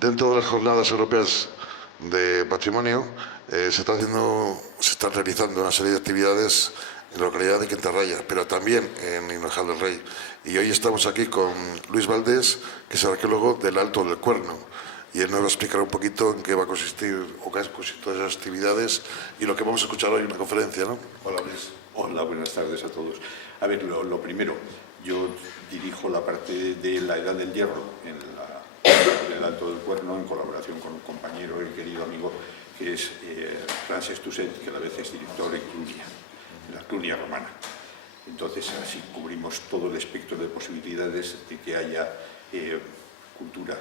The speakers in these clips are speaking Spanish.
Dentro de las jornadas europeas de patrimonio se están realizando una serie de actividades en la localidad de Quintarraya, pero también en Hinojosa del Rey. Y hoy estamos aquí con Luis Valdés, que es arqueólogo del Alto del Cuerno. Y él nos va a explicar un poquito en qué va a consistir o qué han consistido esas actividades y lo que vamos a escuchar hoy en la conferencia, ¿no? Hola, Luis. Hola, buenas tardes a todos. A ver, lo primero, yo dirijo la parte de la Edad del Hierro en el Alto del Cuerno, en colaboración con un compañero y querido amigo que es Francesc Tuset, que a la vez es director en Clunia, en la Clunia romana. Entonces, así cubrimos todo el espectro de posibilidades de que haya culturas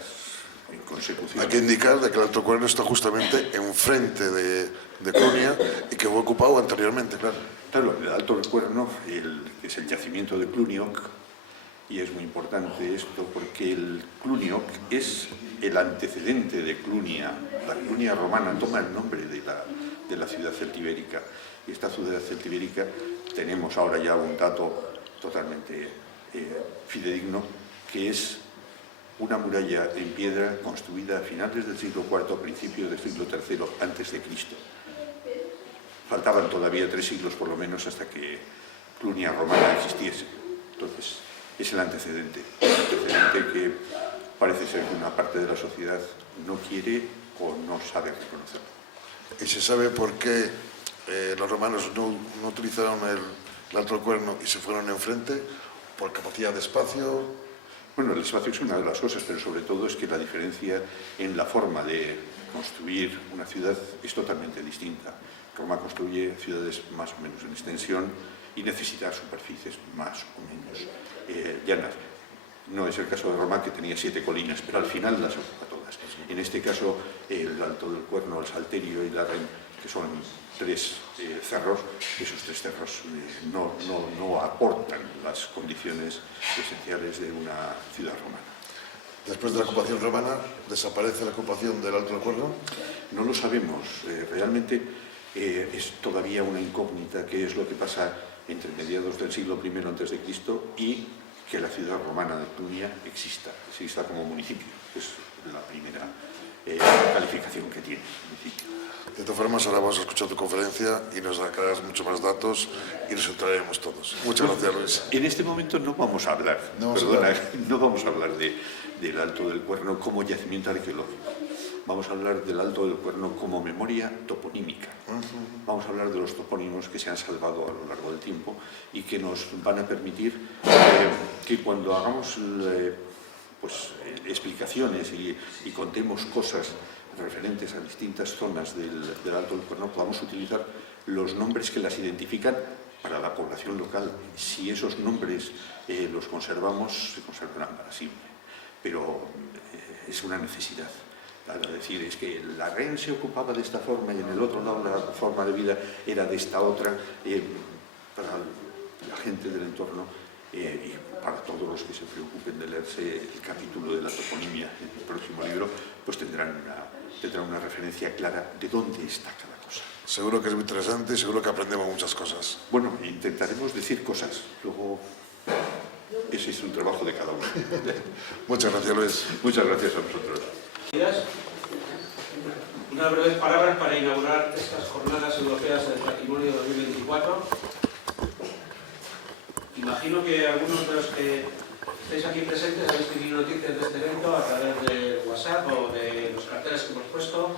en consecución. Hay que indicar de que el Alto Cuerno está justamente enfrente de Clunia y que fue ocupado anteriormente, claro. Claro, el Alto del Cuerno, que es el yacimiento de Clunioc, y es muy importante esto porque el Clunioc es el antecedente de Clunia. La Clunia romana toma el nombre de la ciudad celtibérica. Y esta ciudad celtibérica tenemos ahora ya un dato totalmente fidedigno, que es una muralla en piedra construida a finales del siglo IV, principios del siglo III antes de Cristo. Faltaban todavía 3 siglos por lo menos hasta que Clunia romana existiese. Entonces, es el antecedente que parece ser que una parte de la sociedad no quiere o no sabe reconocerlo. ¿Y se sabe por qué los romanos no utilizaron el Alto del Cuerno y se fueron enfrente? ¿Por capacidad de espacio? Bueno, el espacio es una de las cosas, pero sobre todo es que la diferencia en la forma de construir una ciudad es totalmente distinta. Roma construye ciudades más o menos en extensión y necesita superficies más o menos llanas. No es el caso de Roma, que tenía 7 colinas, pero al final las ocupa todas. En este caso, el Alto del Cuerno, el Salterio y la Ren, que son 3 cerros, esos 3 cerros no aportan las condiciones esenciales de una ciudad romana. Después de la ocupación romana, ¿desaparece la ocupación del Alto del Cuerno? No lo sabemos. Realmente es todavía una incógnita qué es lo que pasa entre mediados del siglo I a.C. y que la ciudad romana de Clunia exista como municipio. Es la primera calificación que tiene el municipio. De todas formas, ahora vamos a escuchar tu conferencia y nos sacarás mucho más datos y nos entraremos todos. Muchas gracias, Luis. En este momento no vamos a hablar, no vamos a hablar del Alto del Cuerno como yacimiento arqueológico. Vamos a hablar del Alto del Cuerno como memoria toponímica. Vamos a hablar de los topónimos que se han salvado a lo largo del tiempo y que nos van a permitir que cuando hagamos explicaciones y contemos cosas referentes a distintas zonas del Alto del Cuerno, podamos utilizar los nombres que las identifican para la población local. Si esos nombres los conservamos, se conservarán para siempre. Pero es una necesidad. Es decir, es que la Ren se ocupaba de esta forma y en el otro lado la forma de vida era de esta otra, para la gente del entorno y para todos los que se preocupen de leerse el capítulo de la toponimia en el próximo libro, pues tendrán una referencia clara de dónde está cada cosa. Seguro que es muy interesante y seguro que aprendemos muchas cosas. Bueno, intentaremos decir cosas, luego ese es un trabajo de cada uno. Muchas gracias, Luis. Muchas gracias a vosotros. Unas breves palabras para inaugurar estas jornadas europeas del patrimonio 2024. Imagino que algunos de los que estáis aquí presentes habéis tenido noticias de este evento a través de WhatsApp o de los carteles que hemos puesto.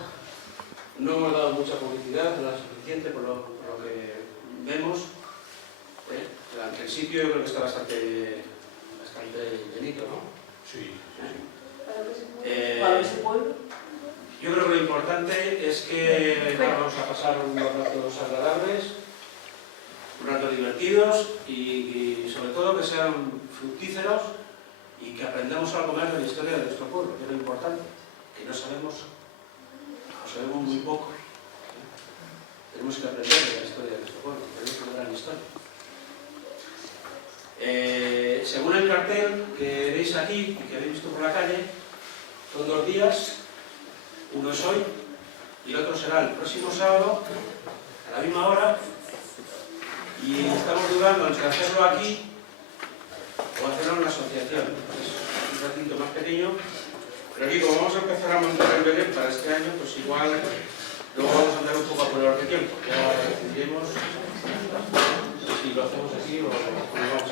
No hemos dado mucha publicidad, no la suficiente por lo que vemos. El sitio yo creo que está bastante llenito, ¿no? Sí. Yo creo que lo importante es que vamos a pasar unos ratos agradables, unos ratos divertidos y sobre todo que sean fructíferos y que aprendamos algo más de la historia de nuestro pueblo, que es lo importante, que no sabemos muy poco. Tenemos que aprender de la historia de nuestro pueblo, tenemos una gran historia. Según el cartel que veis aquí y que habéis visto por la calle, son 2 días, uno es hoy y el otro será el próximo sábado a la misma hora, y estamos dudando entre hacerlo aquí o hacerlo en una asociación. Es un ratito más pequeño Pero aquí, como vamos a empezar a montar el Belén para este año, pues igual luego vamos a andar un poco a prueba de tiempo. Ya decidiremos si lo hacemos así o vamos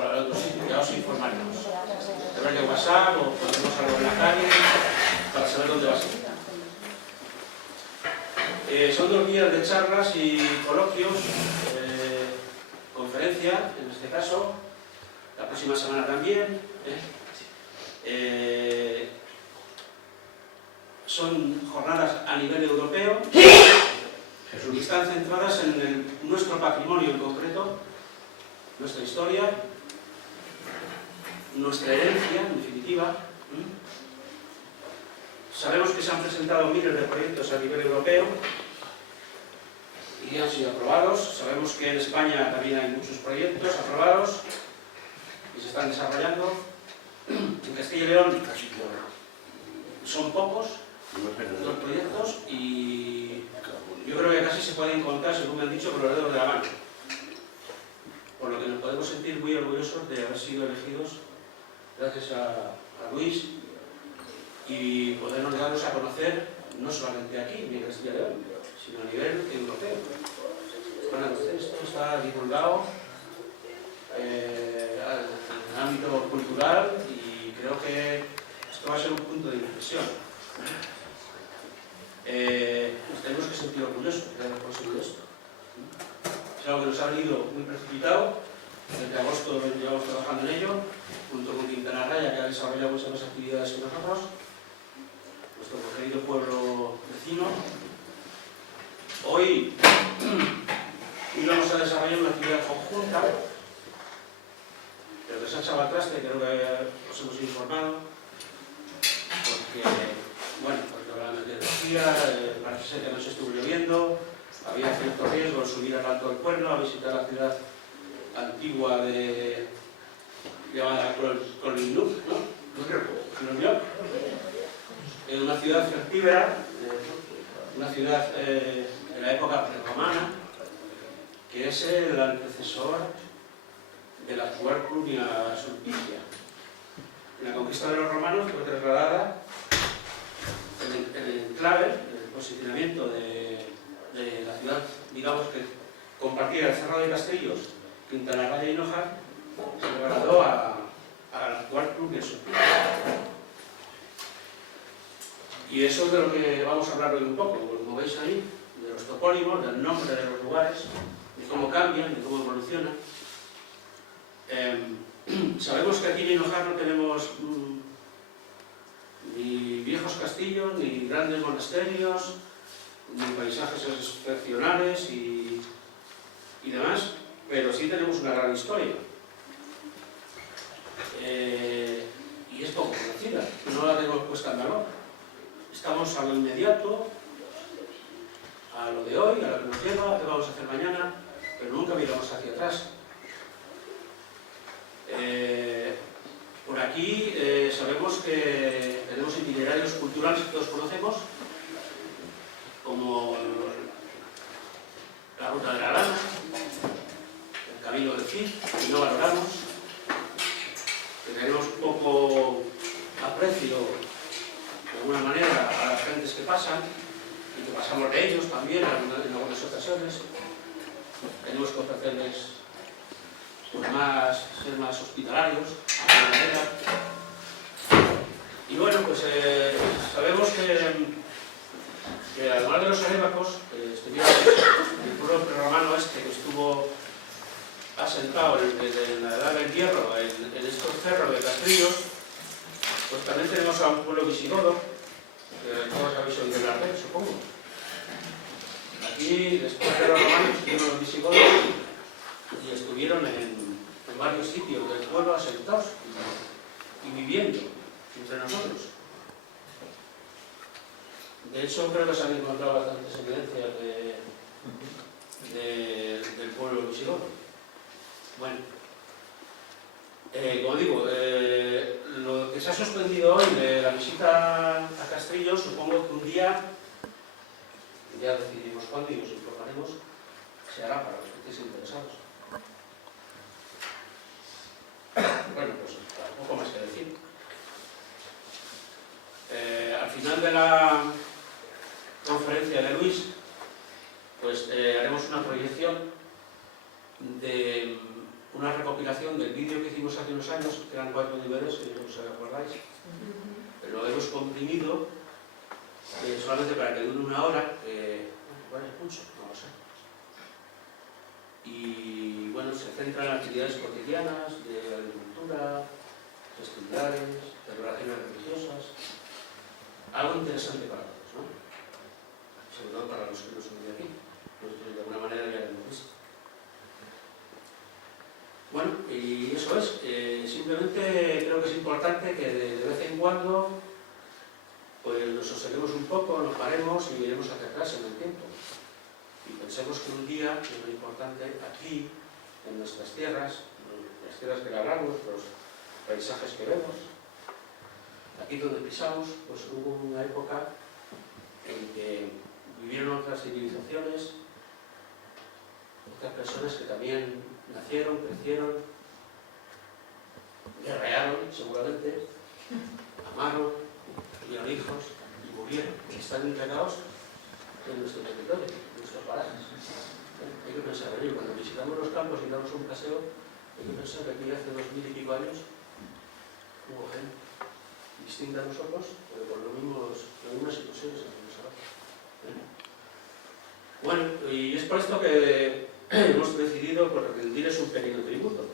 a otro sitio. Ya os informaremos. A través de WhatsApp o ponemos algo en la calle para saber dónde va a ser. Son 2 días de charlas y coloquios, conferencia en este caso, la próxima semana también. Son jornadas a nivel europeo y están centradas en nuestro patrimonio en concreto, nuestra historia, nuestra herencia, en definitiva. Sabemos que se han presentado miles de proyectos a nivel europeo y han sido aprobados. Sabemos que en España también hay muchos proyectos aprobados y se están desarrollando. En Castilla y León son pocos los proyectos y yo creo que casi se pueden contar, según me han dicho, con los dedos de la mano. Por lo que nos podemos sentir muy orgullosos de haber sido elegidos gracias a Luis y podernos darnos a conocer no solamente aquí, en Castilla y León, sino a nivel europeo. Bueno, esto está divulgado en el ámbito cultural y creo que esto va a ser un punto de inflexión. Nos tenemos que sentir orgullosos de haber conseguido esto. Es algo que nos ha venido muy precipitado. Desde agosto llevamos trabajando en ello, junto con Quintana Raya, que ha desarrollado muchas más actividades que nosotros, nuestro querido pueblo vecino. Hoy vamos a desarrollar una actividad conjunta, pero que se ha echado al traste, creo que os hemos informado, porque, bueno, porque la meteorología parece ser que no se estuvo lloviendo, había cierto riesgo en subir al Alto del Pueblo, a visitar la ciudad antigua llamada Colinluc, ¿no? En una ciudad celtíbera, una ciudad de la época prerromana, que es el antecesor de la actual Clunia Sulpicia. La conquista de los romanos fue trasladada en el enclave, en el posicionamiento de la ciudad, digamos que compartía el Cerro de Castillos, Quintana Raya y Hinojar, se trasladó a la actual Clunia Sulpicia. Y eso es de lo que vamos a hablar hoy un poco, como veis ahí, de los topónimos, del nombre de los lugares, de cómo cambian, de cómo evolucionan. Sabemos que aquí en Hinojar no tenemos ni viejos castillos, ni grandes monasterios, ni paisajes excepcionales y demás, pero sí tenemos una gran historia. Y es poco conocida, no la tenemos puesta en valor. Estamos a lo inmediato, a lo de hoy, a lo que nos lleva, a qué vamos a hacer mañana, pero nunca miramos hacia atrás. Por aquí sabemos que tenemos itinerarios culturales que todos conocemos, como la Ruta de la Lana, el Camino del Cid, que no valoramos, que tenemos poco aprecio de alguna manera a las gentes que pasan y que pasamos de ellos también en algunas ocasiones. Tenemos que ofrecerles pues, ser más hospitalarios de alguna manera. Y bueno, pues sabemos que además de los arévacos que estuvieron en el pueblo prerromano que estuvo asentado desde la edad del hierro en estos cerros de Castrillos, pues también tenemos a un pueblo visigodo, que todos habéis oído hablar de él, supongo. Aquí, después de los romanos, estuvieron los visigodos y estuvieron en varios sitios del pueblo asentados y viviendo entre nosotros. De hecho, creo que se han encontrado bastantes evidencias del pueblo visigodo. Bueno. Como digo, lo que se ha suspendido hoy de la visita a Castrillos, supongo que un día, ya decidimos cuándo y os informaremos, se hará para los que estéis interesados. Bueno, pues poco más que decir. de la conferencia de Luis, pues haremos una proyección de una recopilación del vídeo que hicimos hace unos años, que eran 4 niveles, si no os acordáis, pero lo hemos comprimido solamente para que dure 1 hora, bueno, es mucho, no lo sé. Y bueno, se centra en actividades cotidianas, de agricultura, festivales, celebraciones religiosas, algo interesante para todos, ¿no? Sobre todo para los que no son de aquí, nosotros de alguna manera ya lo hemos visto. Bueno, y eso es, simplemente creo que es importante que de vez en cuando pues nos soseguemos un poco, nos paremos y miremos hacia atrás en el tiempo. Y pensemos que un día es muy importante aquí, en nuestras tierras, las tierras que labramos, los paisajes que vemos, aquí donde pisamos, pues hubo una época en que vivieron otras civilizaciones, otras personas que también nacieron, crecieron, guerrearon seguramente, amaron, tuvieron hijos y murieron, y están entregados en nuestro territorio, en nuestros parajes. Hay que pensar en ello. Cuando visitamos los campos y damos un paseo, hay que pensar que aquí hace 2000 y pico años hubo gente distinta a nosotros, pero con las mismas situaciones en que nos ahora. Bueno, y es por esto que hemos decidido por rendirles un pequeño tributo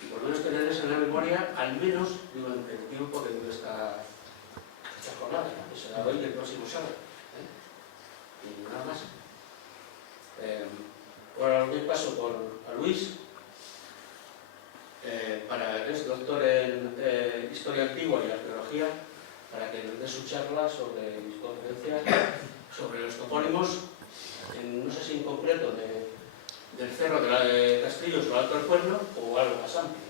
y por lo menos tenerles en la memoria, al menos durante el tiempo que dure esta jornada, que será hoy y el próximo sábado. Y nada más. Ahora doy paso a Luis, para que es doctor en Historia Antigua y Arqueología, para que nos dé su charla sobre mis conferencias sobre los topónimos, no sé si en concreto del Cerro de Castillos o Alto del Pueblo, o algo más amplio,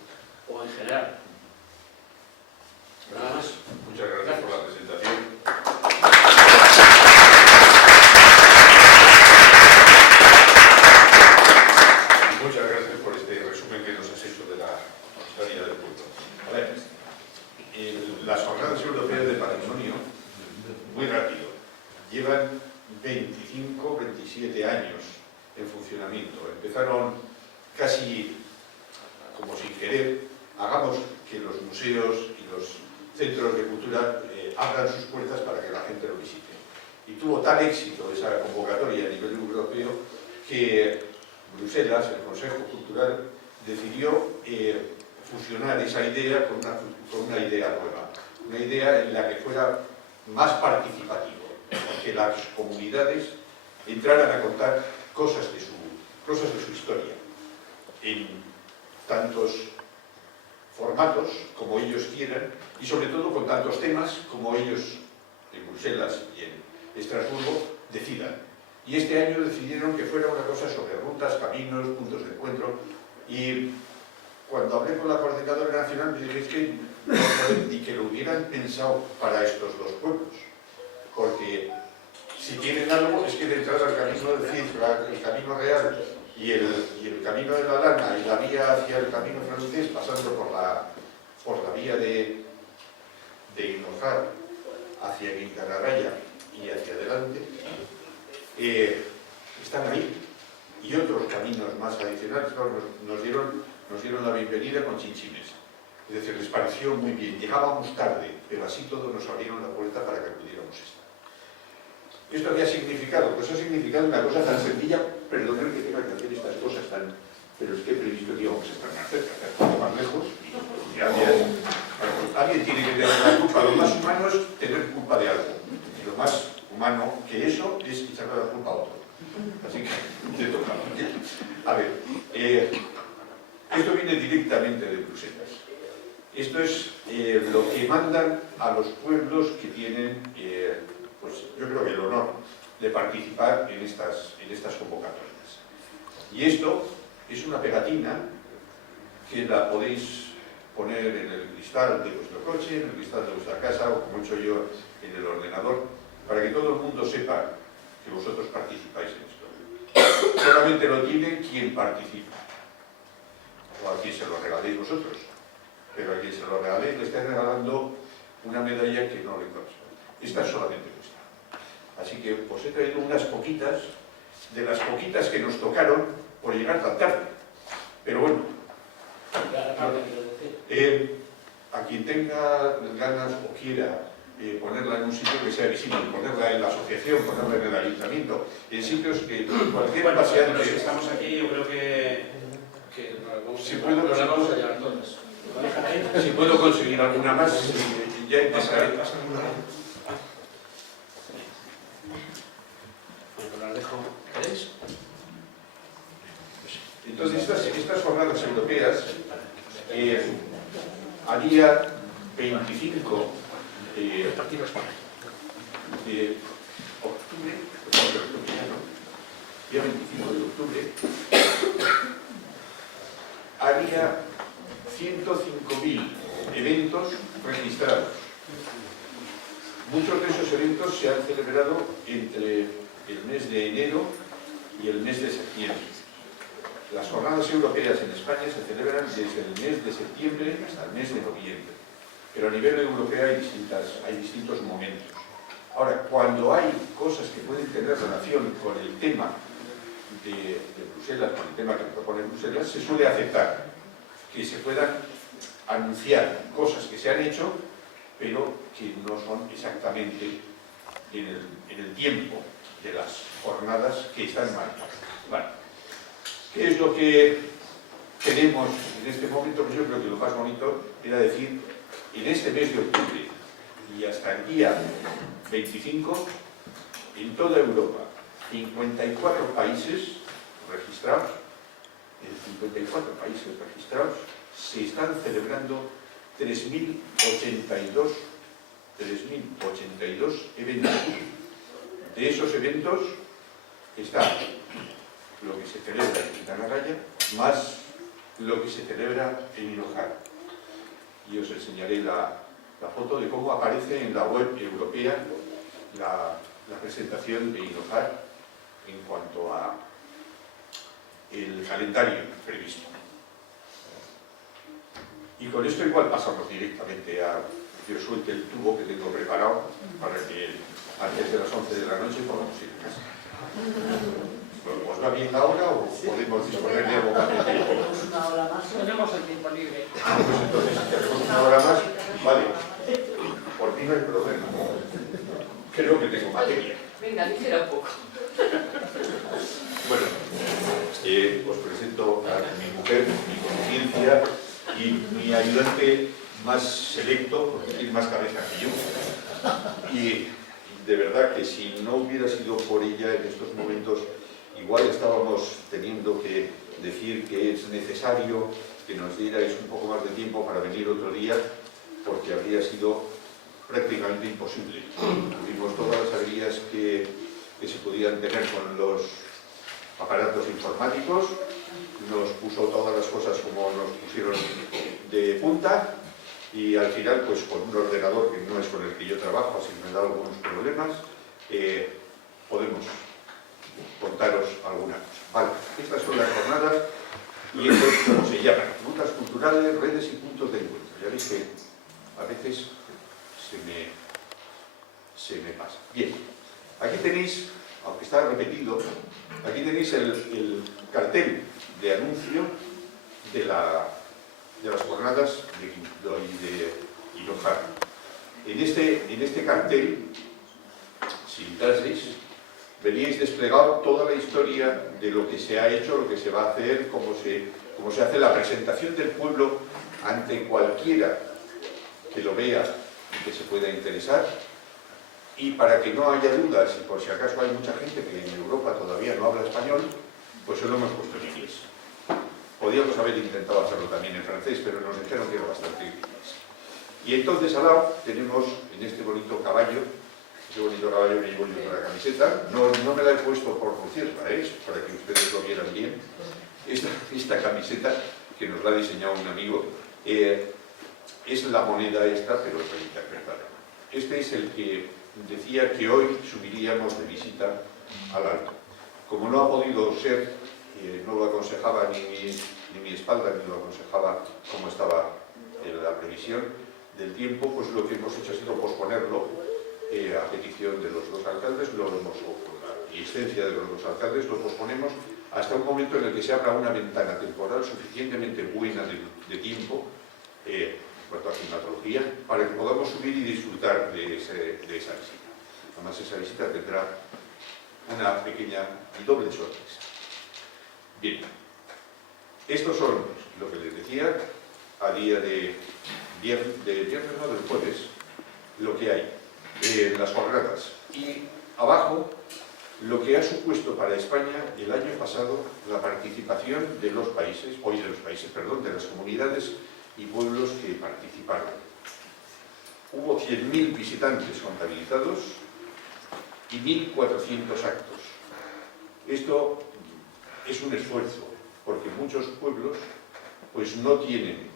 o en general. Nada más. Muchas gracias por la presentación. Muchas gracias por este resumen que nos has hecho de la historia del pueblo. A ver, las jornadas europeas de patrimonio, muy rápido, llevan 25, 27 años en funcionamiento. Empezaron casi como sin querer, hagamos que los museos y los centros de cultura abran sus puertas para que la gente lo visite. Y tuvo tal éxito esa convocatoria a nivel europeo que Bruselas, el Consejo Cultural, decidió fusionar esa idea con una idea nueva, una idea en la que fuera más participativo, que las comunidades entraran a contar cosas de su historia, en tantos formatos como ellos quieran y sobre todo con tantos temas como ellos en Bruselas y en Estrasburgo decidan. Y este año decidieron que fuera una cosa sobre rutas, caminos, puntos de encuentro. Y cuando hablé con la Coordinadora Nacional me dije es que no pueden ni que lo hubieran pensado para estos dos pueblos, porque si tienen algo es que de entrada el camino de Cifra, el camino real y el camino de la Lana y la vía hacia el camino francés, pasando por la vía de Hinojar hacia Quintanarraya y hacia adelante, están ahí. Y otros caminos más adicionales, claro, nos dieron la bienvenida con chinchines. Es decir, les pareció muy bien. Llegábamos tarde, pero así todos nos abrieron la puerta para que pudiéramos estar. ¿Esto qué ha significado? Pues ha significado una cosa tan sencilla, perdonad que tenga que hacer estas cosas tan... Pero es que he previsto que íbamos a estar más cerca, más lejos, y alguien tiene que tener la culpa. Lo más humano es tener culpa de algo. Y lo más humano que eso es echarle la culpa a otro. Así que te toca. A ver, esto viene directamente de Bruselas. Esto es lo que mandan a los pueblos que tienen, pues yo creo que el honor de participar en estas convocatorias. Y esto es una pegatina que la podéis poner en el cristal de vuestro coche, en el cristal de vuestra casa, o como he hecho yo en el ordenador, para que todo el mundo sepa que vosotros participáis en esto. Solamente lo tiene quien participa, o a quien se lo regaléis vosotros, pero a quien se lo regaléis le estáis regalando una medalla que no le corresponde. Esta solamente cuesta. Así que os he traído unas poquitas, de las poquitas que nos tocaron por llegar tan tarde. Pero bueno, a quien tenga ganas o quiera ponerla en un sitio que sea visible, ponerla en la asociación, ponerla en el ayuntamiento, en sitios que cualquier paseante... Los que estamos aquí, yo creo que Si nos la vamos a llevar todas. Si puedo conseguir alguna más, ya empezaré. Bueno, las dejo. ¿Queréis? Entonces, estas jornadas europeas, a día 25 de octubre, día 25 de octubre, había 105.000 eventos registrados. Muchos de esos eventos se han celebrado entre el mes de enero y el mes de septiembre. Las jornadas europeas en España se celebran desde el mes de septiembre hasta el mes de noviembre. Pero a nivel europeo hay distintos momentos. Ahora, cuando hay cosas que pueden tener relación con el tema de Bruselas, con el tema que propone Bruselas, se suele aceptar que se puedan anunciar cosas que se han hecho, pero que no son exactamente en el tiempo de las jornadas que están marcadas. Vale. ¿Qué es lo que tenemos en este momento? Pues yo creo que lo más bonito era decir, en este mes de octubre y hasta el día 25, en toda Europa, 54 países registrados, en 54 países registrados, se están celebrando 3.082 eventos. De esos eventos está lo que se celebra en Quintana Raya, más lo que se celebra en Hinojar. Y os enseñaré la foto de cómo aparece en la web europea la presentación de Hinojar en cuanto a el calendario previsto. Y con esto igual pasamos directamente a que os suelte el tubo que tengo preparado para que antes de las 11 de la noche podamos ir a casa. ¿Os va bien la hora o podemos disponer de algo más de tiempo? Tenemos una hora más. Tenemos el tiempo libre. Pues entonces, si tenemos una hora más, vale. Por mí no hay problema. Creo que tengo materia. Venga, dijera un poco. Bueno, os presento a mi mujer, mi conciencia y mi ayudante más selecto, porque tiene más cabeza que yo. Y de verdad que si no hubiera sido por ella en estos momentos, igual estábamos teniendo que decir que es necesario que nos dierais un poco más de tiempo para venir otro día, porque habría sido prácticamente imposible. Tuvimos todas las averías que se podían tener con los aparatos informáticos, nos puso todas las cosas como nos pusieron de punta, y al final, pues con un ordenador que no es con el que yo trabajo, así me da algunos problemas, podemos contaros alguna cosa. Vale, estas son las jornadas y esto es como se llaman: rutas culturales, redes y puntos de encuentro. Ya veis que a veces se me pasa. Bien, aquí tenéis, aunque está repetido, aquí tenéis el cartel de anuncio de las jornadas de Hinojar. En este cartel, si entraseis, veríais desplegado toda la historia de lo que se ha hecho, lo que se va a hacer, cómo se hace la presentación del pueblo ante cualquiera que lo vea y que se pueda interesar. Y para que no haya dudas, y por si acaso hay mucha gente que en Europa todavía no habla español, pues se lo hemos puesto en inglés. Podríamos haber intentado hacerlo también en francés, pero nos dijeron que era bastante inglés. Y entonces al lado tenemos en este bonito caballo, ese bonito caballo que llevo yo con la camiseta, no me la he puesto por lucirla, para que ustedes lo vieran bien. Esta camiseta, que nos la ha diseñado un amigo, es la moneda esta, pero reinterpretada. Este es el que decía que hoy subiríamos de visita al alto. Como no ha podido ser, no lo aconsejaba ni mi espalda, ni lo aconsejaba como estaba la previsión del tiempo, pues lo que hemos hecho ha sido posponerlo a petición de los dos alcaldes, o con la licencia de los dos alcaldes, lo posponemos hasta un momento en el que se abra una ventana temporal suficientemente buena de tiempo, en cuanto a climatología, para que podamos subir y disfrutar de esa visita. Además, esa visita tendrá una pequeña y doble sorpresa. Bien, estos son lo que les decía a día de viernes, no, del jueves, lo que hay en las jornadas. Y abajo, lo que ha supuesto para España el año pasado la participación de los países, de las comunidades y pueblos que participaron. Hubo 100.000 visitantes contabilizados y 1.400 actos. Esto es un esfuerzo, porque muchos pueblos pues no tienen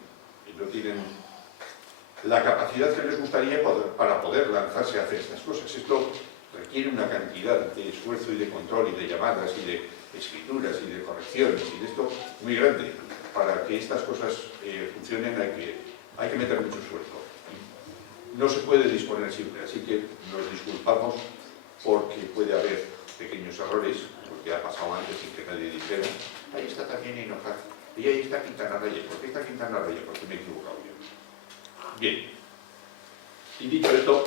la capacidad que les gustaría para poder lanzarse a hacer estas cosas. Esto requiere una cantidad de esfuerzo y de control y de llamadas y de escrituras y de correcciones y de esto muy grande. Para que estas cosas funcionen hay que meter mucho esfuerzo. No se puede disponer siempre, así que nos disculpamos porque puede haber pequeños errores, porque ha pasado antes sin que nadie dijera, ahí está también Hinojosa, y ahí está Quintana Raya. ¿Por qué está Quintana Raya? Porque me he equivocado yo. Bien. Y dicho esto,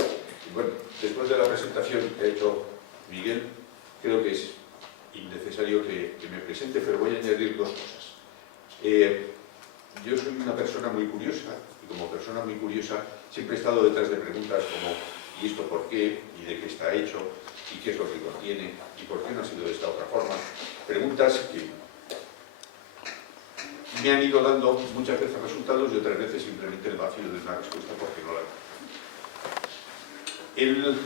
bueno, después de la presentación que ha hecho Miguel, creo que es innecesario que me presente, pero voy a añadir dos cosas. Yo soy una persona muy curiosa, y como persona muy curiosa siempre he estado detrás de preguntas como ¿y esto por qué? ¿Y de qué está hecho? ¿Y qué es lo que contiene? ¿Y por qué no ha sido de esta otra forma? Preguntas que me han ido dando muchas veces resultados y otras veces simplemente el vacío de una respuesta porque no la tengo.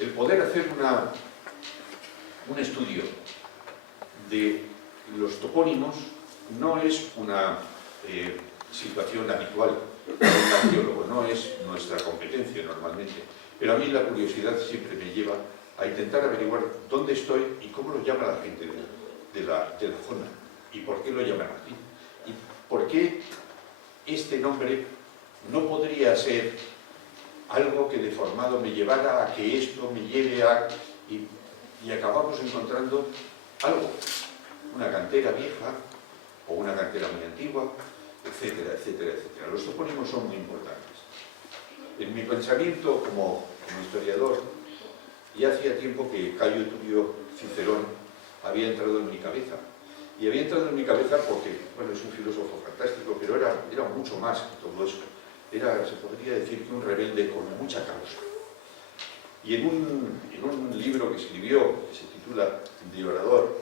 El poder hacer un estudio de los topónimos no es una situación habitual para un arqueólogo, no es nuestra competencia normalmente, pero a mí la curiosidad siempre me lleva a intentar averiguar dónde estoy y cómo lo llama la gente de la zona y por qué lo llaman así y por qué este nombre no podría ser algo que deformado me llevara a que esto me lleve a... y acabamos encontrando algo, una cantera vieja o una cantera muy antigua, etcétera, etcétera, etcétera. Los topónimos son muy importantes. En mi pensamiento como historiador, ya hacía tiempo que Cayo Tulio Cicerón había entrado en mi cabeza. Y había entrado en mi cabeza porque, bueno, es un filósofo fantástico, pero era mucho más que todo eso. Se podría decir que un rebelde con mucha causa. Y en un libro que escribió, que se titula De Orador,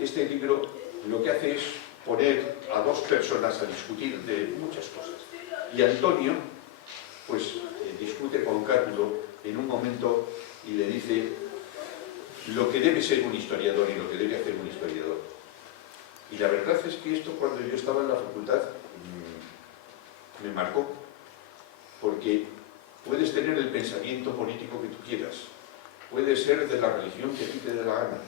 este libro lo que hace es poner a dos personas a discutir de muchas cosas. Y Antonio, pues, discute con Cátulo en un momento y le dice lo que debe ser un historiador y lo que debe hacer un historiador. Y la verdad es que esto, cuando yo estaba en la facultad, me marcó, porque puedes tener el pensamiento político que tú quieras, puedes ser de la religión que a ti te dé la gana,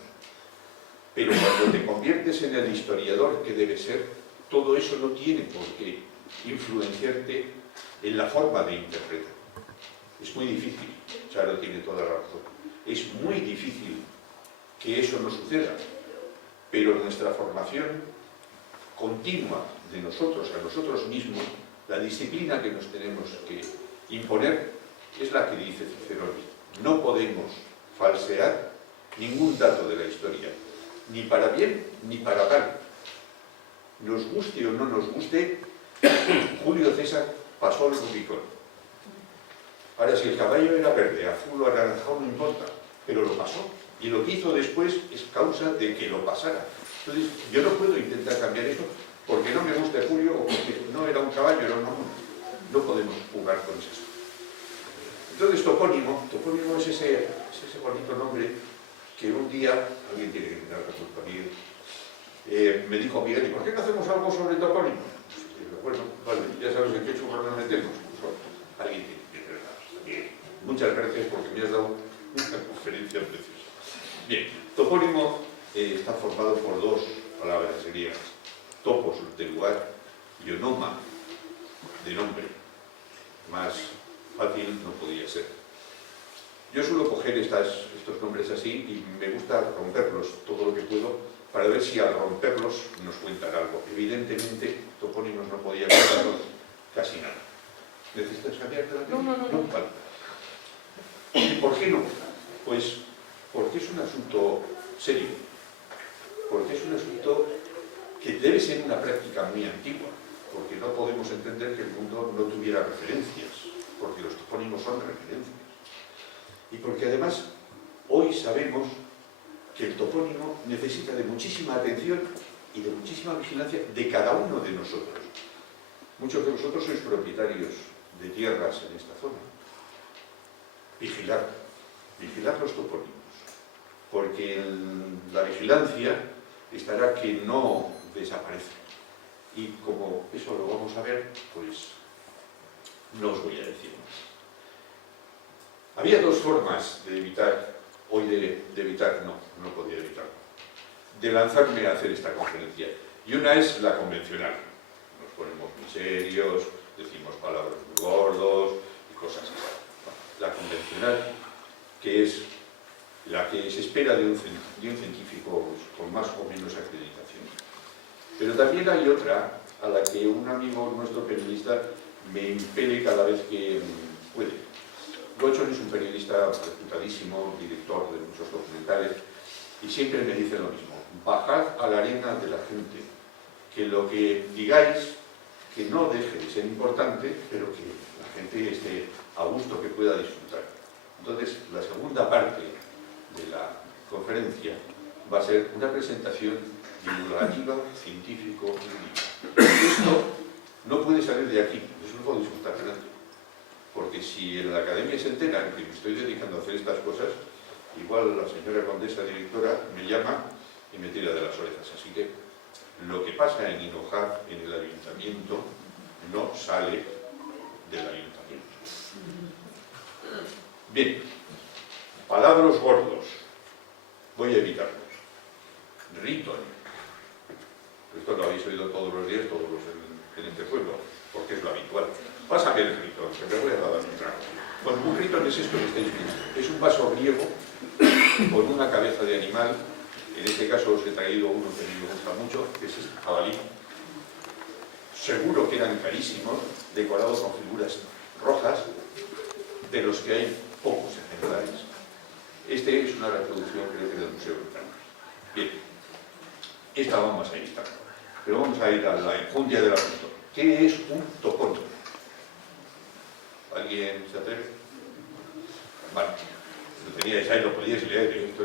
pero cuando te conviertes en el historiador que debe ser, todo eso no tiene por qué influenciarte en la forma de interpretar. Es muy difícil, Charo tiene toda la razón, es muy difícil que eso no suceda, pero nuestra formación continua de nosotros a nosotros mismos, la disciplina que nos tenemos que imponer es la que dice Cicerón. No podemos falsear ningún dato de la historia, ni para bien ni para mal. Nos guste o no nos guste, Julio César pasó el Rubicón. Ahora, si el caballo era verde, azul o anaranjado, no importa, pero lo pasó. Y lo que hizo después es causa de que lo pasara. Entonces, yo no puedo intentar cambiar esto porque no me gusta Julio o porque no era un caballo, era un hombre. No podemos jugar con eso. Entonces, topónimo es ese bonito nombre que un día, alguien tiene que tener la culpa, Miguel, me dijo Miguel, ¿y por qué no hacemos algo sobre topónimo? Bueno, vale, ya sabes en qué churro nos metemos. Pues, alguien tiene que tener la... Muchas gracias porque me has dado una conferencia preciosa. Bien, topónimo está formado por dos palabras griegas. Topos, de lugar, y onoma, de nombre. Más fácil no podía ser. Yo suelo coger estos nombres así y me gusta romperlos todo lo que puedo para ver si al romperlos nos cuentan algo. Evidentemente, topónimos no podía contarnos casi nada. ¿Necesitas cambiarte la No. Vale. ¿Y por qué no? Pues porque es un asunto serio. Porque es un asunto que debe ser una práctica muy antigua. Porque no podemos entender que el mundo no tuviera referencias. Porque los topónimos son referencias. Y porque además hoy sabemos que el topónimo necesita de muchísima atención y de muchísima vigilancia de cada uno de nosotros. Muchos de vosotros sois propietarios de tierras en esta zona. Vigilar los topónimos, porque la vigilancia estará que no desaparece. Y como eso lo vamos a ver, pues no os voy a decir más. Había dos formas de evitar, no podía evitarlo, de lanzarme a hacer esta conferencia. Y una es la convencional. Nos ponemos muy serios, decimos palabras muy gordos y cosas así. La convencional, que es la que se espera de un científico con más o menos acreditación. Pero también hay otra a la que un amigo nuestro periodista me impele cada vez que puede. Gochon es un periodista reputadísimo, director de muchos documentales, y siempre me dice lo mismo: bajad a la arena de la gente, que lo que digáis, que no deje de ser importante, pero que la gente esté a gusto, que pueda disfrutar. Entonces, la segunda parte de la conferencia va a ser una presentación divulgativa, científico-jurídica. Esto no puede salir de aquí, eso no puedo disfrutar de nadie. Porque si en la academia se enteran que me estoy dedicando a hacer estas cosas, igual la señora condesa directora me llama y me tira de las orejas. Así que lo que pasa en Hinojar, en el ayuntamiento, no sale del ayuntamiento. Bien, palabras gordos. Voy a evitarlos. Riton. Esto lo habéis oído todos los días, todos los en este pueblo, porque es lo habitual. Pásame el ritón, que me voy a dar un trago. Bueno, un ritón es esto que estáis viendo. Es un vaso griego con una cabeza de animal. En este caso os he traído uno que a mí me gusta mucho, que es este jabalí. Seguro que eran carísimos, decorados con figuras rojas, de los que hay pocos ejemplares. Este es una reproducción, creo que del Museo Británico. Bien, esta vamos a estar. Pero vamos a ir a la enjundia del asunto. ¿Qué es un topónimo? ¿Alguien se atreve? Vale, lo teníais ahí, lo podíais leer. Esto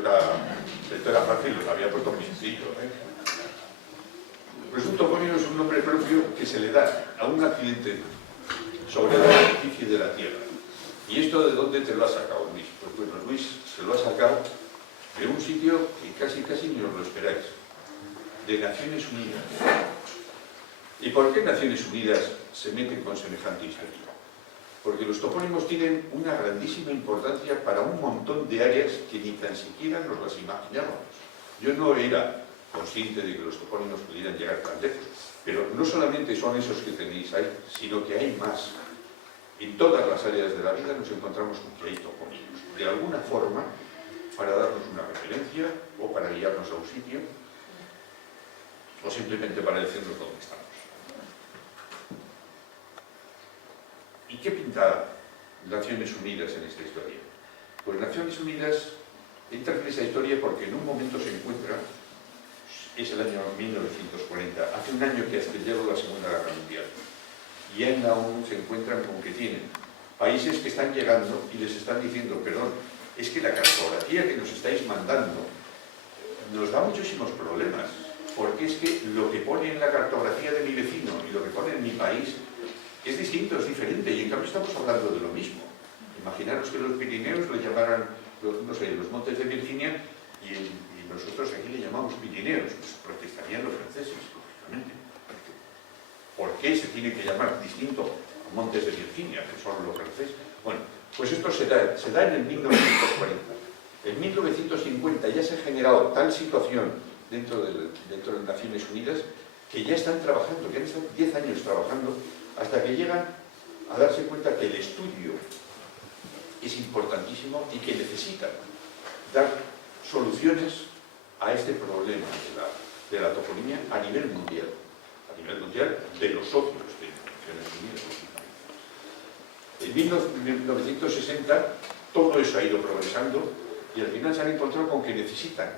era fácil, lo había puesto muy sencillo. Pues un topónimo es un nombre propio que se le da a un accidente sobre la superficie de la Tierra. ¿Y esto de dónde te lo ha sacado, Luis? Pues bueno, Luis se lo ha sacado de un sitio que casi ni os lo esperáis, de Naciones Unidas. ¿Y por qué Naciones Unidas se meten con semejante historia? Porque los topónimos tienen una grandísima importancia para un montón de áreas que ni tan siquiera nos las imaginábamos. Yo no era consciente de que los topónimos pudieran llegar tan lejos, pero no solamente son esos que tenéis ahí, sino que hay más. En todas las áreas de la vida nos encontramos con que hay topónimos, de alguna forma, para darnos una referencia, o para guiarnos a un sitio, o simplemente para decirnos dónde estamos. ¿Y qué pinta Naciones Unidas en esta historia? Pues Naciones Unidas entra en esa historia porque en un momento se encuentra, es el año 1940, hace un año que ha estallado la Segunda Guerra Mundial, y en la ONU se encuentran con que tienen países que están llegando y les están diciendo, perdón, es que la cartografía que nos estáis mandando nos da muchísimos problemas, porque es que lo que pone en la cartografía de mi vecino y lo que pone en mi país es distinto, es diferente, y en cambio estamos hablando de lo mismo. Imaginaros que los Pirineos lo llamaran, no sé, los montes de Virginia, y nosotros aquí le llamamos Pirineos, pues protestarían los franceses, lógicamente. ¿Por qué se tiene que llamar distinto a montes de Virginia, que son los franceses? Bueno, pues esto se da en el 1940. En 1950 ya se ha generado tal situación dentro de Naciones Unidas que ya están trabajando, que han estado 10 años trabajando, hasta que llegan a darse cuenta que el estudio es importantísimo y que necesitan dar soluciones a este problema de la toponimia a nivel mundial de los socios de Naciones Unidas. En 1960 todo eso ha ido progresando y al final se han encontrado con que necesitan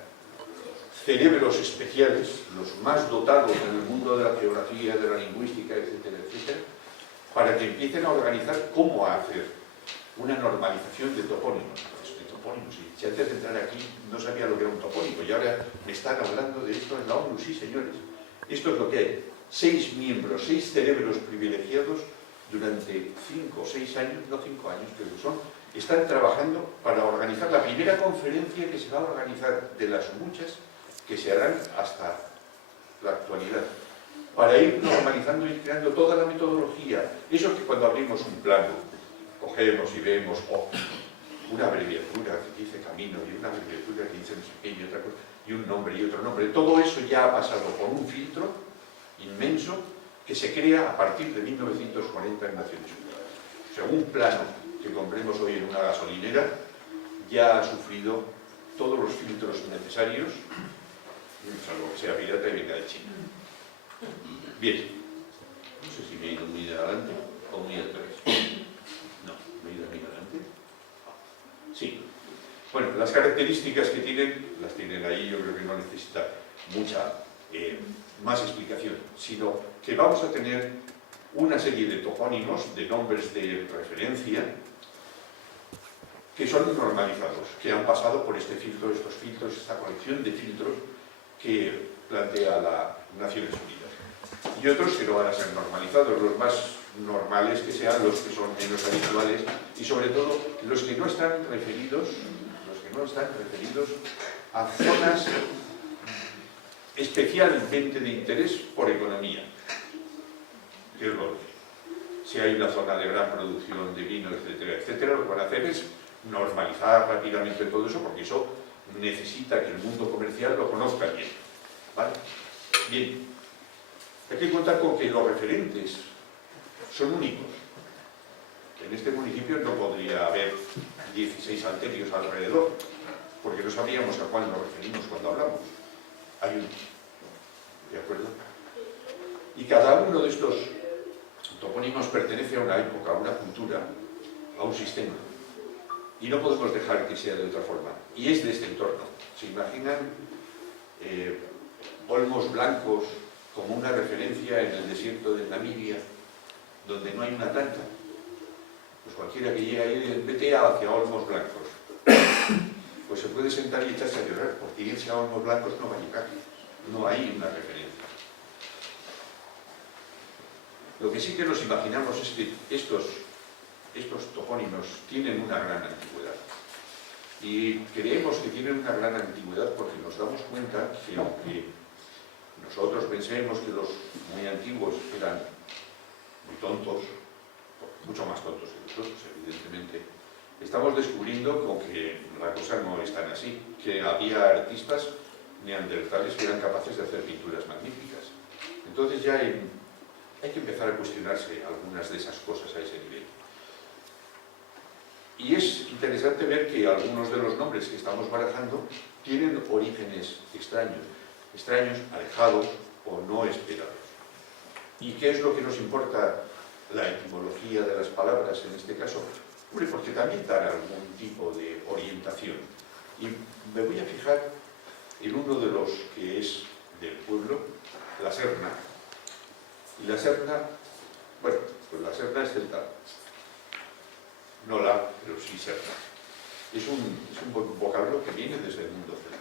cerebros especiales, los más dotados en el mundo de la geografía, de la lingüística, etcétera, etcétera, para que empiecen a organizar cómo hacer una normalización de topónimos. Si antes de entrar aquí no sabía lo que era un topónimo y ahora me están hablando de esto en la ONU, sí señores. Esto es lo que hay. 6 miembros, 6 cerebros privilegiados durante 5 o 6 años, no 5 años creo que son, están trabajando para organizar la primera conferencia que se va a organizar de las muchas que se harán hasta la actualidad, para ir normalizando y creando toda la metodología. Eso es que cuando abrimos un plano, cogemos y vemos una abreviatura que dice camino y una abreviatura que dice no sé qué y otra cosa, y un nombre y otro nombre, todo eso ya ha pasado por un filtro inmenso que se crea a partir de 1940 en Naciones Unidas. O sea, un plano que compremos hoy en una gasolinera ya ha sufrido todos los filtros necesarios, salvo que sea pirata y venga de China. Bien, no sé si me he ido muy de adelante o muy atrás. No, me he ido muy adelante. Sí. Bueno, las características que tienen, las tienen ahí, yo creo que no necesita mucha más explicación, sino que vamos a tener una serie de topónimos, de nombres de referencia, que son normalizados, que han pasado por este filtro, estos filtros, esta colección de filtros que plantea las Naciones Unidas. Y otros que no van a ser normalizados, los más normales que sean los que son menos habituales y sobre todo los que no están referidos a zonas especialmente de interés por economía. ¿Qué es lo que? Si hay una zona de gran producción de vino, etcétera, etcétera, lo que van a hacer es normalizar rápidamente todo eso, porque eso necesita que el mundo comercial lo conozca bien. ¿Vale? Bien. Hay que contar con que los referentes son únicos. En este municipio no podría haber 16 alterios alrededor, porque no sabríamos a cuál nos referimos cuando hablamos. Hay uno. ¿De acuerdo? Y cada uno de estos topónimos pertenece a una época, a una cultura, a un sistema. Y no podemos dejar que sea de otra forma. Y es de este entorno. ¿Se imaginan olmos blancos como una referencia en el desierto de Namibia, donde no hay una planta? Pues cualquiera que llegue ahí, vete hacia olmos blancos. Pues se puede sentar y echarse a llorar, porque irse a olmos blancos no va a llegar. No hay una referencia. Lo que sí que nos imaginamos es que estos topónimos tienen una gran antigüedad. Y creemos que tienen una gran antigüedad porque nos damos cuenta que aunque nosotros pensemos que los muy antiguos eran muy tontos, mucho más tontos que nosotros, evidentemente, estamos descubriendo con que la cosa no es tan así, que había artistas neandertales que eran capaces de hacer pinturas magníficas. Entonces ya hay que empezar a cuestionarse algunas de esas cosas a ese nivel. Y es interesante ver que algunos de los nombres que estamos barajando tienen orígenes extraños, alejados o no esperados. ¿Y qué es lo que nos importa la etimología de las palabras en este caso? Hombre, porque también dan algún tipo de orientación. Y me voy a fijar en uno de los que es del pueblo, la Serna. Y la Serna, bueno, pues la Serna es celta. No la, pero sí Serna. Es un vocablo que viene desde el mundo celta.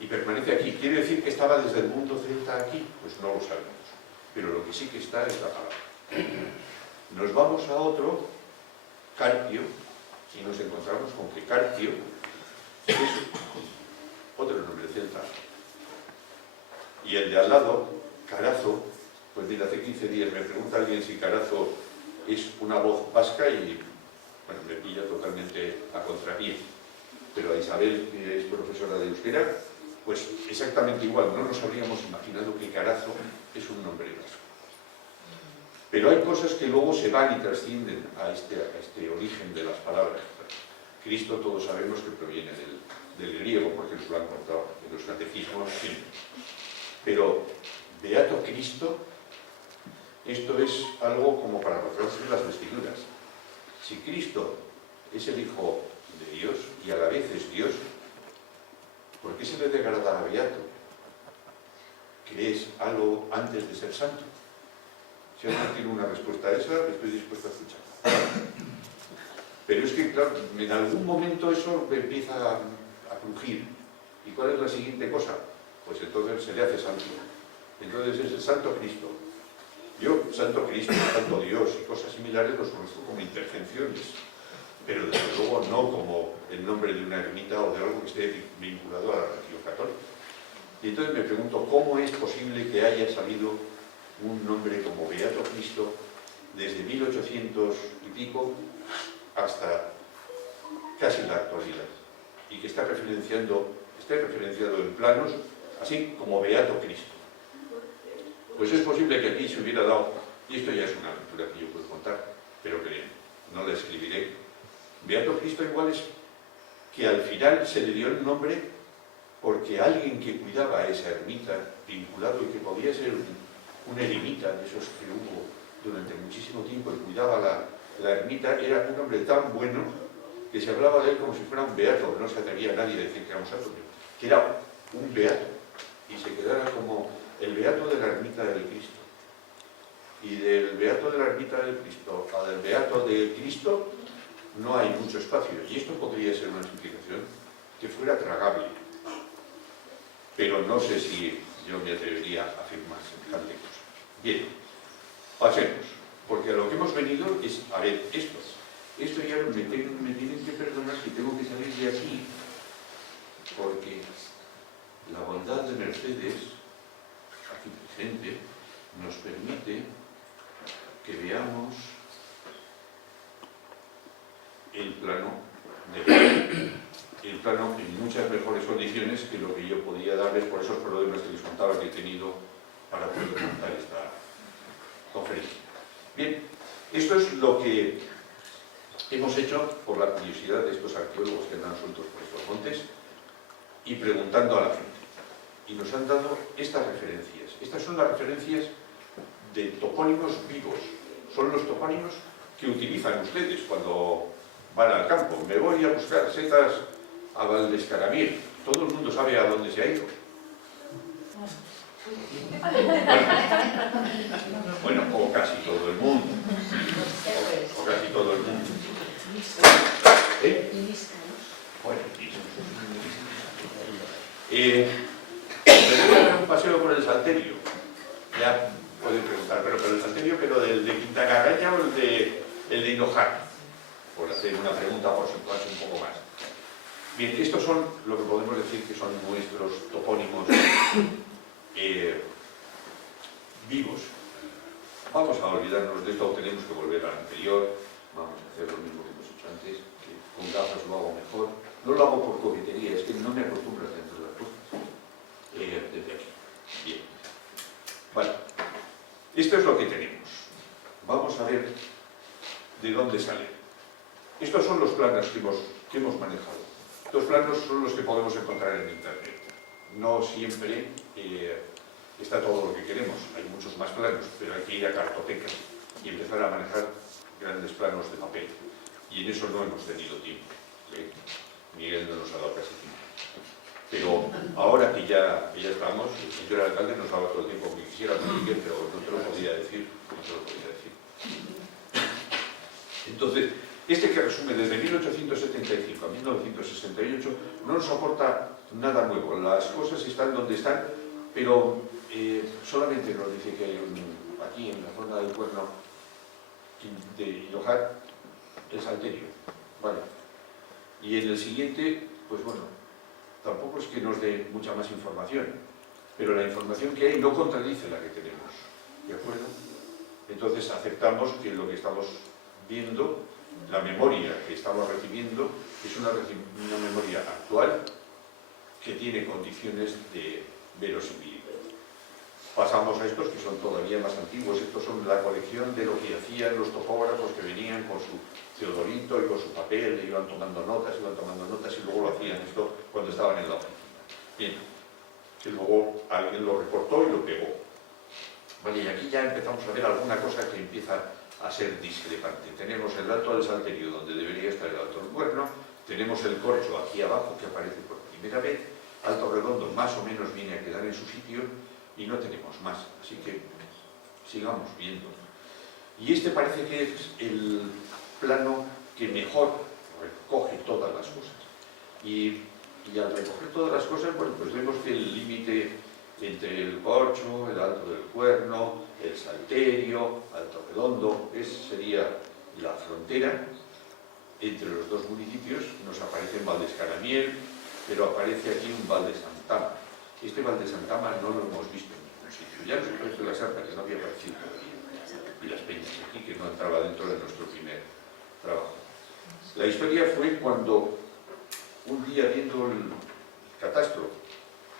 Y permanece aquí. ¿Quiere decir que estaba desde el mundo celta aquí? Pues no lo sabemos. Pero lo que sí que está es la palabra. Nos vamos a otro, Carpio, y nos encontramos con que Carpio es otro nombre celta. Y el de al lado, Carazo, pues mira, hace 15 días me pregunta alguien si Carazo es una voz vasca y, bueno, me pilla totalmente a contrapié. Pero a Isabel, que es profesora de euskera, pues exactamente igual, no nos habríamos imaginado que Carazo es un nombre vasco. Pero hay cosas que luego se van y trascienden a este origen de las palabras. Cristo todos sabemos que proviene del griego, porque nos lo han contado en los catecismos siempre. Pero Beato Cristo, esto es algo como para rasgarse las vestiduras. Si Cristo es el Hijo de Dios y a la vez es Dios, ¿por qué se le degrada a Beato? ¿Que es algo antes de ser santo? Si alguien tiene una respuesta a esa, estoy dispuesto a escucharla. Pero es que, claro, en algún momento eso me empieza a crujir. ¿Y cuál es la siguiente cosa? Pues entonces se le hace santo. Entonces es el Santo Cristo. Yo, Santo Cristo, Santo Dios y cosas similares los conozco como intervenciones, pero desde luego no como el nombre de una ermita o de algo que esté vinculado a la religión católica. Y entonces me pregunto, ¿cómo es posible que haya salido un nombre como Beato Cristo desde 1800 y pico hasta casi la actualidad? Y que esté referenciado en planos, así como Beato Cristo. Pues es posible que aquí se hubiera dado, y esto ya es una aventura que yo puedo contar, pero que no la escribiré. Beato Cristo igual es que al final se le dio el nombre porque alguien que cuidaba esa ermita, vinculado y que podía ser un eremita de esos que hubo durante muchísimo tiempo y cuidaba la ermita, era un hombre tan bueno que se hablaba de él como si fuera un beato, no se atrevía a nadie a decir que era un santo, que era un beato, y se quedara como el beato de la ermita del Cristo. Y del beato de la ermita del Cristo al beato de Cristo no hay mucho espacio, y esto podría ser una explicación que fuera tragable, pero no sé si yo me atrevería a afirmar semejante cosa. Bien, pasemos, porque a lo que hemos venido es a ver esto ya me tienen que perdonar si tengo que salir de aquí, porque la bondad de Mercedes, aquí presente, nos permite que veamos el plano en muchas mejores condiciones que lo que yo podía darles por esos problemas que les contaba que he tenido para poder montar esta conferencia. Bien, esto es lo que hemos hecho por la curiosidad de estos arqueólogos que andan sueltos por estos montes y preguntando a la gente. Y nos han dado estas referencias. Estas son las referencias de topónimos vivos. Son los topónimos que utilizan ustedes cuando van al campo. Me voy a buscar setas a Valdescaramir. Todo el mundo sabe a dónde se ha ido. Bueno, o casi todo el mundo. O casi todo el mundo. Bueno, me voy a dar un paseo por el Salterio. Ya pueden preguntar, pero el Salterio, pero del de Quintanarraña o el de Hinojar, por hacer una pregunta por situarse un poco más. Bien, estos son lo que podemos decir que son nuestros topónimos vivos. Vamos a olvidarnos de esto, tenemos que volver al anterior, vamos a hacer lo mismo que hemos hecho antes, que con gafas lo hago mejor. No lo hago por coquetería, es que no me acostumbro a hacer las cosas. Desde aquí. Bien. Vale. Esto es lo que tenemos. Vamos a ver de dónde sale. Estos son los planos que hemos manejado. Estos planos son los que podemos encontrar en Internet. No siempre está todo lo que queremos. Hay muchos más planos, pero hay que ir a cartotecas y empezar a manejar grandes planos de papel. Y en eso no hemos tenido tiempo. Miguel no nos ha dado casi tiempo. Pero ahora que ya estamos, el señor alcalde nos ha dado todo el tiempo que quisiera, Miguel, pero no te lo podía decir. Entonces, este que resume desde 1875 a 1968 no nos aporta nada nuevo. Las cosas están donde están, pero solamente nos dice que hay aquí en la zona del Cuerno de Hinojar el Salterio. Vale. Y en el siguiente, pues bueno, tampoco es que nos dé mucha más información, pero la información que hay no contradice la que tenemos, ¿de acuerdo? Entonces aceptamos que lo que estamos viendo, la memoria que estamos recibiendo, es una memoria actual que tiene condiciones de verosimilitud. Pasamos a estos que son todavía más antiguos. Estos son la colección de lo que hacían los topógrafos que venían con su teodolito y con su papel, e iban tomando notas y luego lo hacían esto cuando estaban en la oficina. Bien, y luego alguien lo recortó y lo pegó. Vale, y aquí ya empezamos a ver alguna cosa que empieza a ser discrepante. Tenemos el alto del salterio, donde debería estar el alto del cuerno, tenemos el corcho aquí abajo, que aparece por primera vez, alto redondo más o menos viene a quedar en su sitio, y no tenemos más, así que sigamos viendo. Y este parece que es el plano que mejor recoge todas las cosas. Y al recoger todas las cosas, bueno, pues vemos que el límite entre el corcho, el alto del cuerno, el salterio, alto redondo, sería la frontera entre los dos municipios. Nos aparece en Valdescaramiel, pero aparece aquí un Val de Santama. Este Val de Santama no lo hemos visto en ningún sitio. Ya nos aparece la Sarta, que no había aparecido todavía, y las Peñas aquí, que no entraba dentro de nuestro primer trabajo. La historia fue cuando, un día viendo el catastro,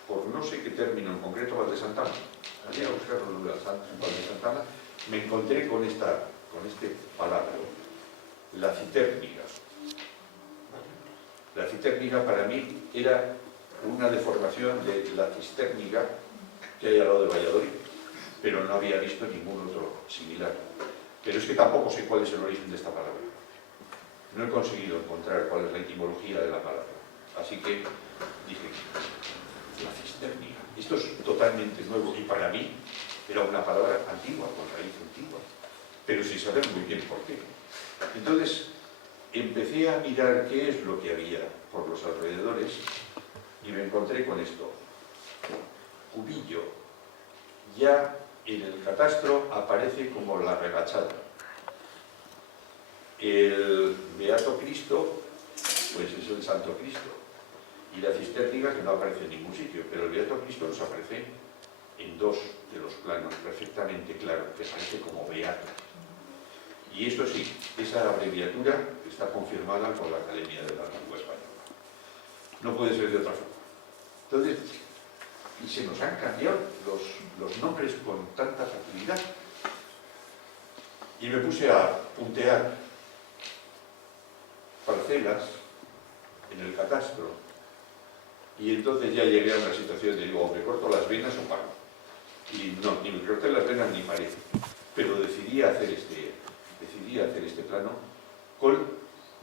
por no sé qué término en concreto, Val de Santama, allí a buscarlo en Val de Santama, me encontré con este palabra, la citérniga. La citérniga para mí era una deformación de la cistérniga que hay al lado de Valladolid, pero no había visto ningún otro similar. Pero es que tampoco sé cuál es el origen de esta palabra. No he conseguido encontrar cuál es la etimología de la palabra. Así que dije, la cistérniga. Esto es totalmente nuevo y para mí era una palabra antigua, con raíz antigua, pero sin saber muy bien por qué. Entonces empecé a mirar qué es lo que había por los alrededores y me encontré con esto. Cubillo. Ya en el catastro aparece como la regachada. El Beato Cristo, pues es el Santo Cristo. Y la cistérniga, que no aparece en ningún sitio, pero el Beato Cristo nos aparece en dos de los planos, perfectamente claro, que aparece como Beato. Y esto sí, esa abreviatura está confirmada por la Academia de la Lengua Española. No puede ser de otra forma. Entonces, y se nos han cambiado los nombres con tanta facilidad. Y me puse a puntear parcelas en el catastro, y entonces ya llegué a una situación de digo, o me corto las venas o paro. Y no, ni me corté las venas ni paré, pero decidí hacer este plano con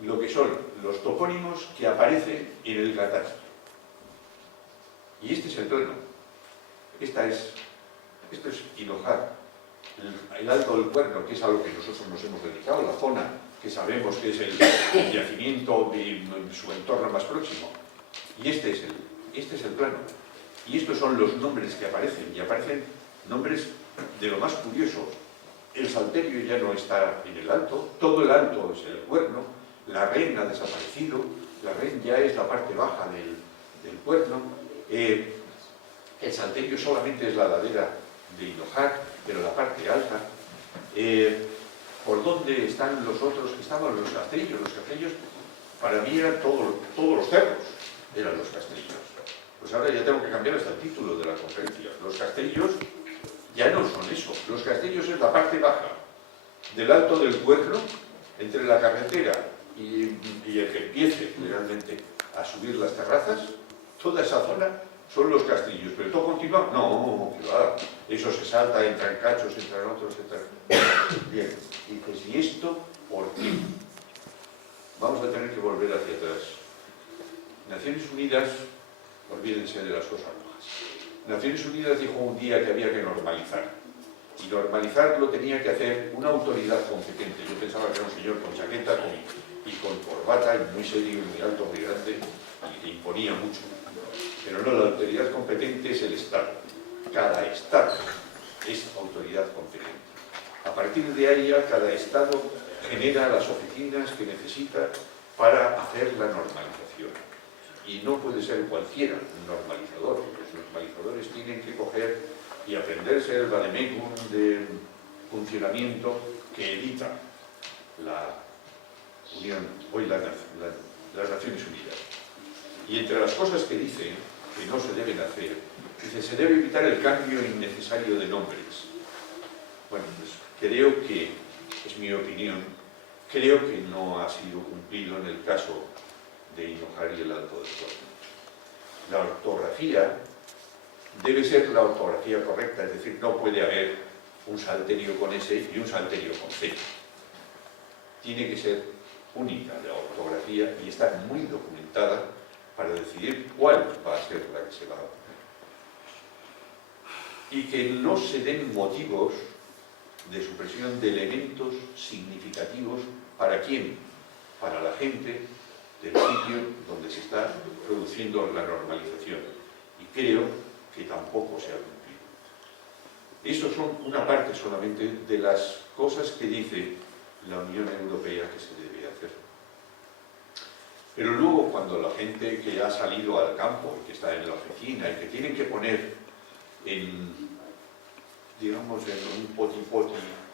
lo que son los topónimos que aparecen en el catastro. Y este es el plano. Esto es Hinojar, el alto del cuerno, que es a lo que nosotros nos hemos dedicado, la zona que sabemos que es el yacimiento de su entorno más próximo. Y este es el plano. Y estos son los nombres que aparecen, y aparecen nombres de lo más curioso. El salterio ya no está en el alto, todo el alto es el cuerno, la ren ha desaparecido, la ren ya es la parte baja del cuerno, el salterio solamente es la ladera de Hinojar, pero la parte alta. ¿Por dónde están los otros que estaban? Los castellos. Los castellos para mí eran todos los cerros, eran los castellos. Pues ahora ya tengo que cambiar hasta el título de la conferencia. Los castellos ya no son eso. Los castellos es la parte baja del alto del cuerno, entre la carretera y el que empiece realmente a subir las terrazas. Toda esa zona son los castillos, pero todo continúa. No, claro, eso se salta, entran cachos, entran otros, entran... Bien, y dices, ¿y esto por qué? Vamos a tener que volver hacia atrás. Naciones Unidas, olvídense de las cosas rojas. Naciones Unidas dijo un día que había que normalizar. Y normalizar lo tenía que hacer una autoridad competente. Yo pensaba que era un señor con chaqueta y con corbata, y muy serio, muy alto, muy grande, y que imponía mucho. Pero no, la autoridad competente es el Estado. Cada Estado es autoridad competente. A partir de ahí, cada Estado genera las oficinas que necesita para hacer la normalización. Y no puede ser cualquiera un normalizador. Los normalizadores tienen que coger y aprenderse el vademecum de funcionamiento que edita la Unión, hoy las Naciones Unidas. Y entre las cosas que dice que no se deben hacer. Dice, se debe evitar el cambio innecesario de nombres. Bueno, pues creo que, es mi opinión, creo que no ha sido cumplido en el caso de Hinojosa y el Alto del Cuerno. La ortografía debe ser la ortografía correcta, es decir, no puede haber un salterio con S y un salterio con C. Tiene que ser única la ortografía y estar muy documentada para decidir cuál va a ser la que se va a poner. Y que no se den motivos de supresión de elementos significativos. ¿Para quién? Para la gente del sitio donde se está produciendo la normalización. Y creo que tampoco se ha cumplido. Estos son una parte solamente de las cosas que dice la Unión Europea que se debe hacer. Pero luego, cuando la gente que ha salido al campo y que está en la oficina y que tienen que poner en, digamos, en un poti-poti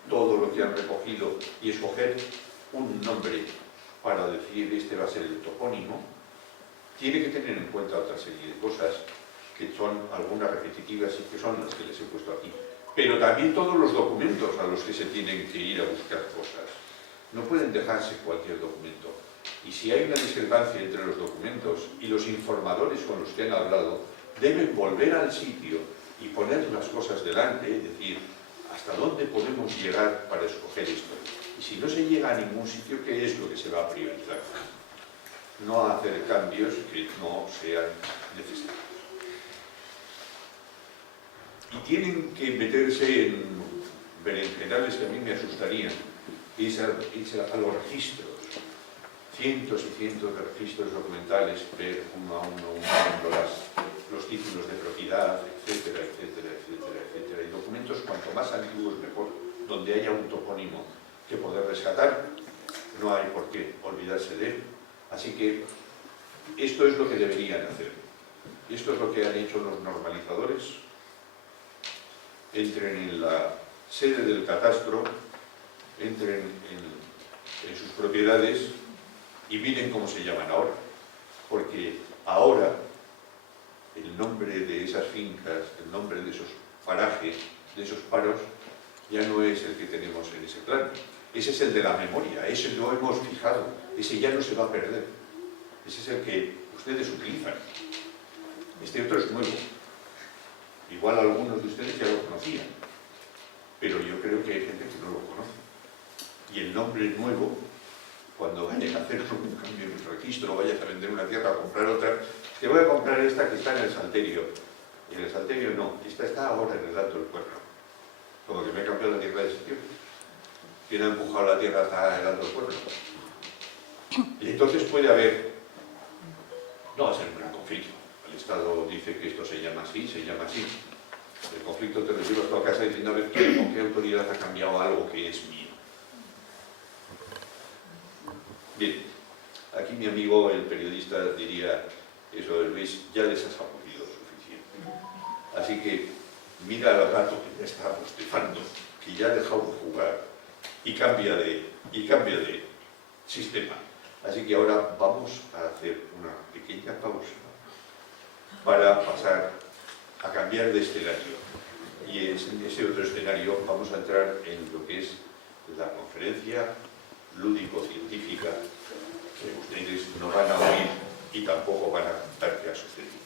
todo lo que han recogido y escoger un nombre para decir este va a ser el topónimo, tiene que tener en cuenta otra serie de cosas que son algunas repetitivas y que son las que les he puesto aquí. Pero también todos los documentos a los que se tienen que ir a buscar cosas. No pueden dejarse cualquier documento. Y si hay una discrepancia entre los documentos y los informadores con los que han hablado, deben volver al sitio y poner las cosas delante, es decir, hasta dónde podemos llegar para escoger esto. Y si no se llega a ningún sitio, ¿qué es lo que se va a priorizar? No hacer cambios que no sean necesarios. Y tienen que meterse en berenjenales que a mí me asustarían, irse a los registros, cientos y cientos de registros documentales, ver uno a uno los títulos de propiedad, etcétera, etcétera, etcétera, etcétera. Y documentos cuanto más antiguos mejor, donde haya un topónimo que poder rescatar, no hay por qué olvidarse de él. Así que esto es lo que deberían hacer. Esto es lo que han hecho los normalizadores. Entren en la sede del catastro, entren en sus propiedades y miren cómo se llaman ahora. Porque ahora el nombre de esas fincas, el nombre de esos parajes, de esos paros, ya no es el que tenemos en ese plano. Ese es el de la memoria, ese lo hemos fijado, ese ya no se va a perder. Ese es el que ustedes utilizan. Este otro es nuevo. Igual algunos de ustedes ya lo conocían, pero yo creo que hay gente que no lo conoce. Y el nombre nuevo, cuando vayan a hacer un cambio en el registro, o vayas a vender una tierra o comprar otra, te voy a comprar esta que está en el salterio. Y en el salterio no, esta está ahora en el Alto del Cuerno. Como que me he cambiado la tierra de sitio. ¿Quién ha empujado la tierra hasta el Alto del Cuerno? Y entonces puede haber, no va a ser un gran conflicto. El Estado dice que esto se llama así, se llama así. El conflicto te lo llevas a tu casa diciendo a ver con qué autoridad ha cambiado algo que es mío. Bien, aquí mi amigo, el periodista, diría eso de Luis, ya les has aburrido suficiente. Así que mira al gato que ya está bostezando, que ya ha dejado de jugar y cambia de sistema. Así que ahora vamos a hacer una pequeña pausa para pasar a cambiar de escenario. Y en ese otro escenario vamos a entrar en lo que es la conferencia lúdico-científica que ustedes no van a oír y tampoco van a contar qué ha sucedido.